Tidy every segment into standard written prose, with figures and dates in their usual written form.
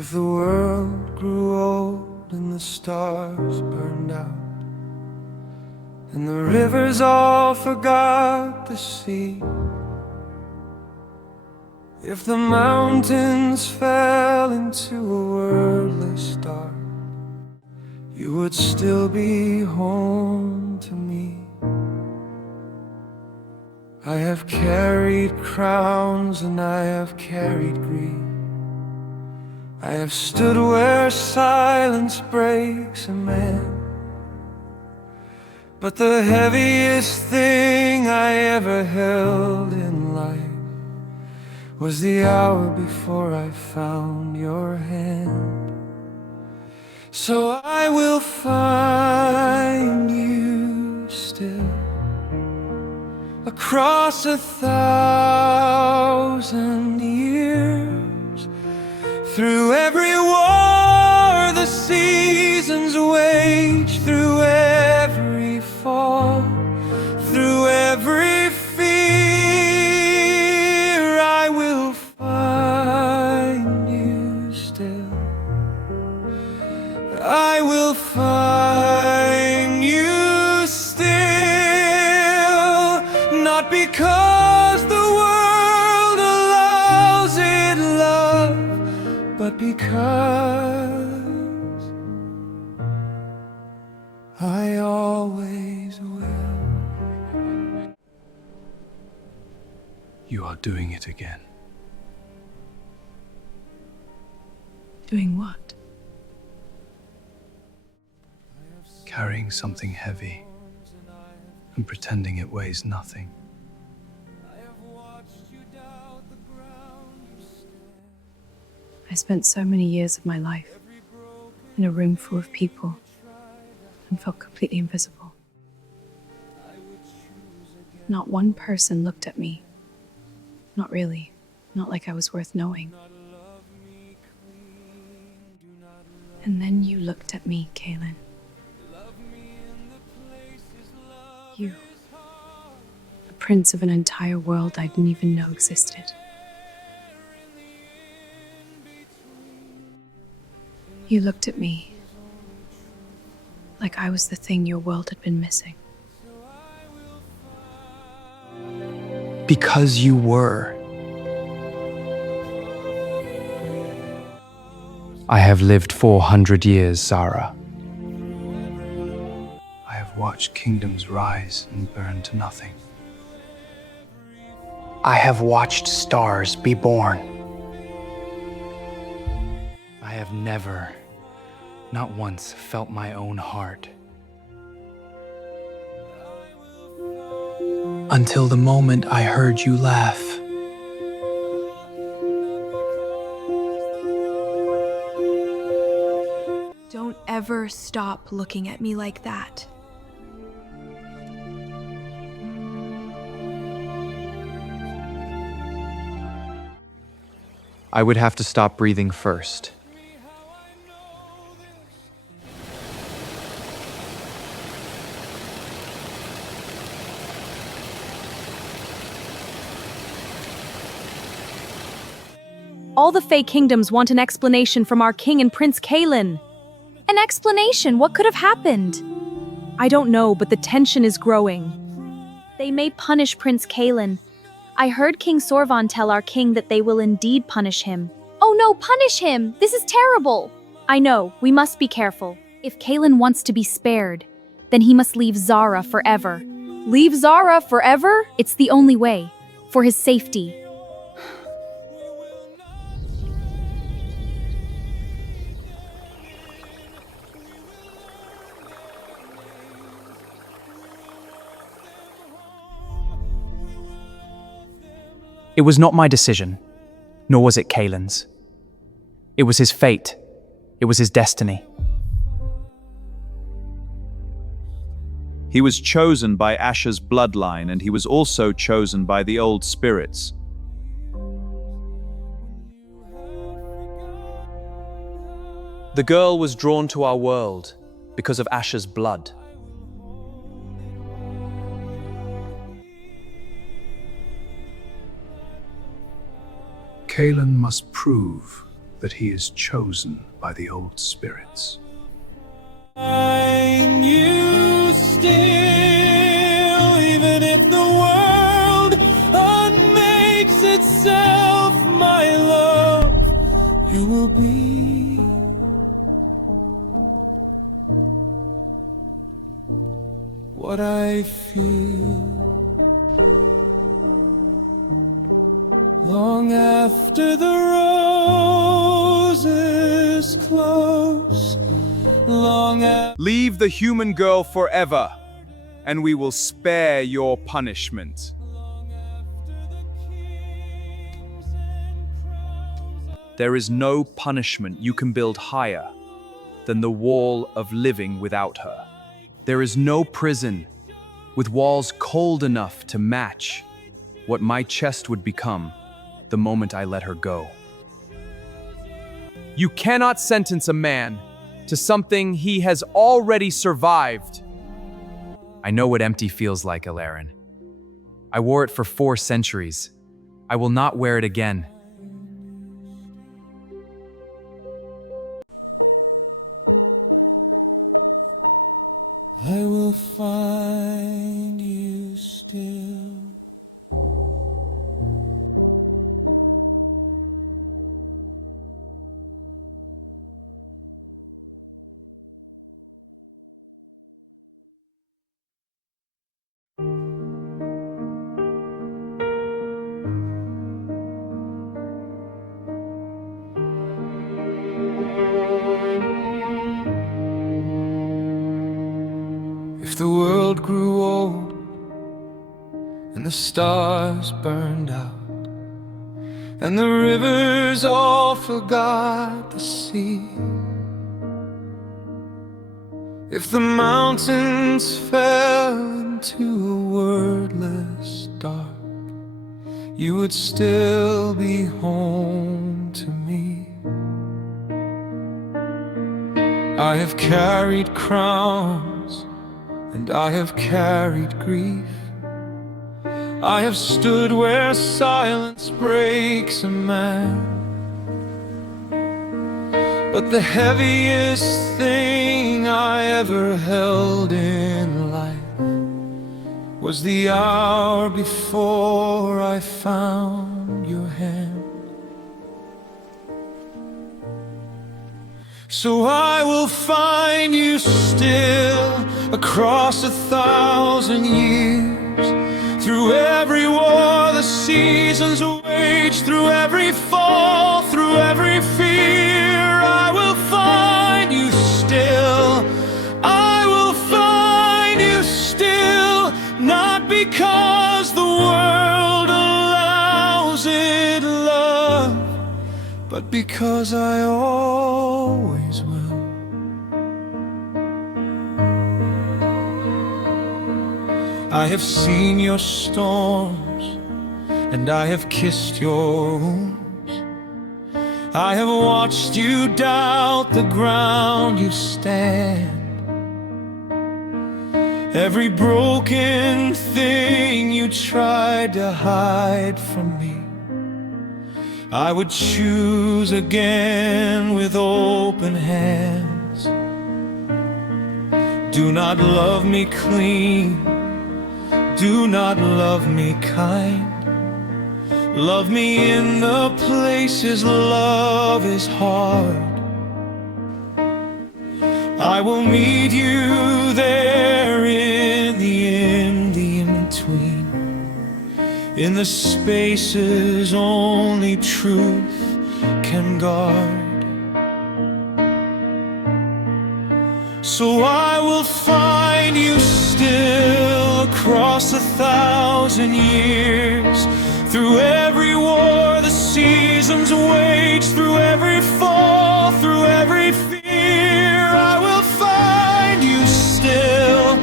If the world grew old and the stars burned out, and the rivers all forgot the sea, if the mountains fell into a wordless dark, you would still be home to me. I have carried crowns and I have carried grief. I have stood where silence breaks a man, but the heaviest thing I ever held in life was the hour before I found your hand. So I will find you still, across 1,000 years, through every war the seasons wage, through every fall, through every fear, I will find you still. I will find you still, not because the world allows it, love, but because I always will. You are doing it again. Doing what? Carrying something heavy and pretending it weighs nothing. I spent so many years of my life in a room full of people and felt completely invisible. Not one person looked at me. Not really. Not like I was worth knowing. And then you looked at me, Caelan. You, a prince of an entire world I didn't even know existed. You looked at me like I was the thing your world had been missing. Because you were. I have lived 400 years, Zara. I have watched kingdoms rise and burn to nothing. I have watched stars be born. I have never, not once, felt my own heart. Until the moment I heard you laugh. Don't ever stop looking at me like that. I would have to stop breathing first. All the Fey kingdoms want an explanation from our king and Prince Caelan. An explanation? What could have happened? I don't know, but the tension is growing. They may punish Prince Caelan. I heard King Sorvan tell our king that they will indeed punish him. Oh no, punish him! This is terrible! I know, we must be careful. If Caelan wants to be spared, then he must leave Zara forever. Leave Zara forever? It's the only way. For his safety. It was not my decision, nor was it Caelan's. It was his fate. It was his destiny. He was chosen by Asher's bloodline, and he was also chosen by the old spirits. The girl was drawn to our world because of Asher's blood. Caelan must prove that he is chosen by the old spirits. Find you still, even if the world unmakes itself, my love, you will be what I feel. Long after the roses close, long after Leave the human girl forever, and we will spare your punishment. There is no punishment you can build higher than the wall of living without her. There is no prison with walls cold enough to match what my chest would become the moment I let her go. You cannot sentence a man to something he has already survived. I know what empty feels like, Caelan. I wore it for 4 centuries. I will not wear it again. I will find you still. If the world grew old and the stars burned out and the rivers all forgot the sea, if the mountains fell into a wordless dark, you would still be home to me. I have carried crowns and I have carried grief. I have stood where silence breaks a man. But the heaviest thing I ever held in life was the hour before I found your hand. So I will find you still across 1,000 years, through every war the seasons wage, through every fall, through every fear. I will find you still. I will find you still, not because the world allows it, love, but because I always will. I have seen your storms, and I have kissed your wounds. I have watched you doubt the ground you stand. Every broken thing you tried to hide from me, I would choose again with open hands. Do not love me clean, do not love me kind. Love me in the places love is hard. I will meet you there in the in-between, in the spaces only truth can guard. So I will find you still across 1,000 years, through every war the seasons wage, through every fall, through every fear. I will find you still.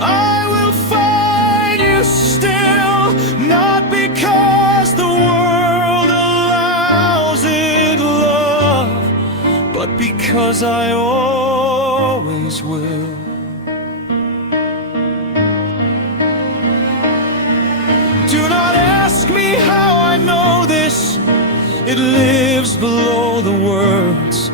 I will find you still, not because the world allows it, love, but because I always will. Do not ask me how I know this. It lives below the words.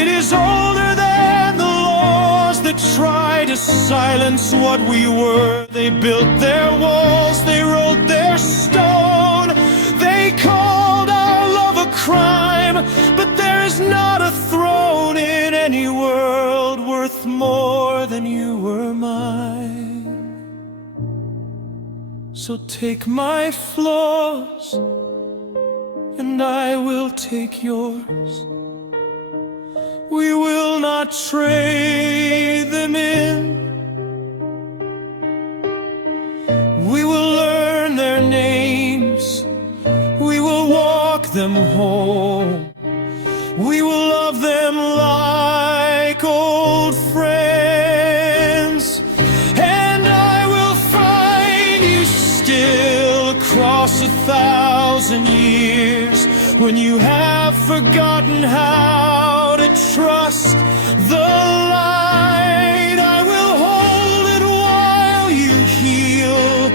It is older than the laws that try to silence what we were. They built their walls, they wrote their stone. They called our love a crime, but there is not a throne in any world worth more than you were mine. So take my flaws, and I will take yours. We will not trade them in. We will learn their names. We will walk them home. We will love them like old friends. And I will find you still across 1,000 years, when you have forgotten how to trust the light. I will hold it while you heal.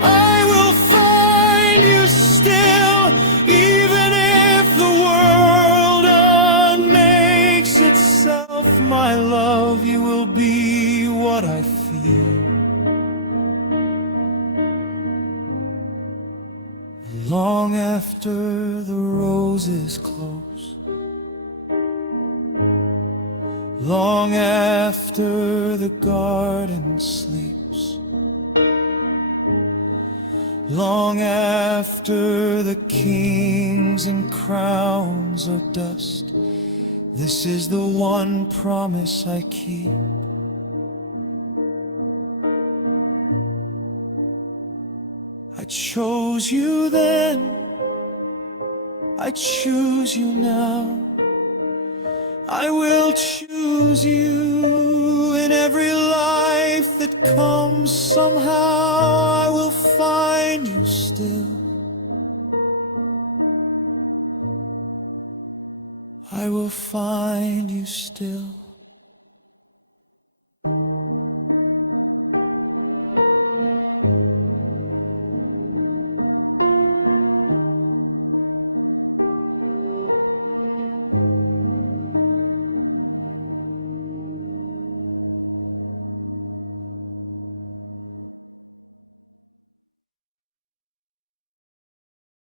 I will find you still, even if the world unmakes itself. My love, you will be what I feel. Long after the roses close, long after the garden sleeps, long after the kings and crowns are dust, this is the one promise I keep. I chose you then, I choose you now. I will choose you in every life that comes. Somehow I will find you still. I will find you still.